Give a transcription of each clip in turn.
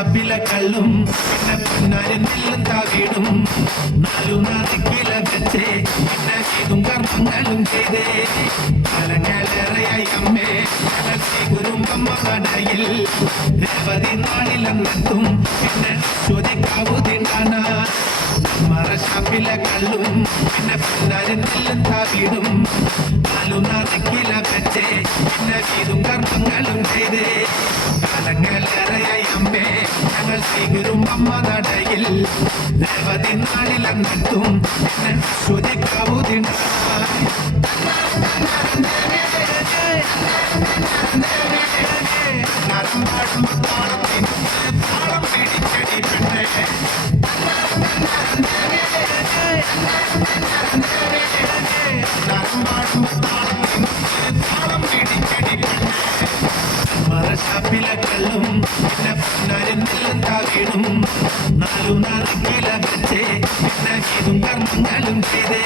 ഷാപ്പിലെ കള്ളും പിന്നെ പൊന്നാരും നെല്ലും താവീടും 4 കിലോ വെച്ച് പിന്നെ ഇതും കർമ്മങ്ങളും ചെയ്തേ കാലങ്ങളേറെയായി അമ്മേ കുറുമ്പമ്മ നടയിൽ രവതി നാളിലെന്നെത്തും പിന്നെ ചോദിക്കാവൂ തിണ്ടാന ഷാപ്പിലെ കള്ളും പിന്നെ പൊന്നാരും നെല്ലും താവീടും 4 കിലോ വെച്ച് പിന്നെ ഇതും കർമ്മങ്ങളും ചെയ്തേ കാലങ്ങളേറെയായി അമ്മേ ഞങ്ങൾ സ്വീകരുമ്പമ്മ നടയിൽ രവതി നാളിലെന്നെത്തും പിന്നെ ചോദിക്കാവൂ തിണ്ടാന താളം പിടിച്ചടി പെണ്ണേ താളം പിടിച്ചടി പെണ്ണേ ഷാപ്പിലെ കള്ളും പിന്നെ പൊന്നാരും നെല്ലും താവീടും 4 കിലോ വെച്ച് പിന്നെ ഇതും കർമ്മങ്ങളും ചെയ്തേ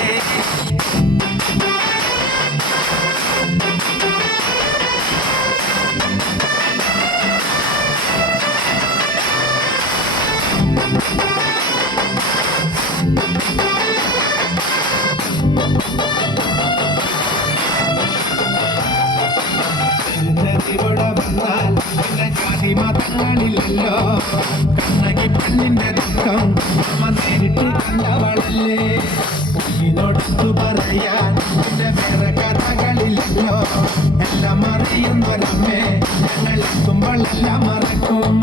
ഇവിടെ വന്നാൽ പിന്നെ ജാതി മതങ്ങളില്ലല്ലോ കണ്ണകി പെണ്ണിന്റെ ദുഃഖം അമ്മ നേരിട്ട് കണ്ടവളല്ലേ ഇതിനോടൊത്തു പറയാൻ പിന്നെ വേറെ കഥകളില്ലല്ലോ എല്ലാം അറിയുന്നവരമ്മേ ഞങ്ങൾ എത്തുമ്പോൾ എല്ലാം മറക്കും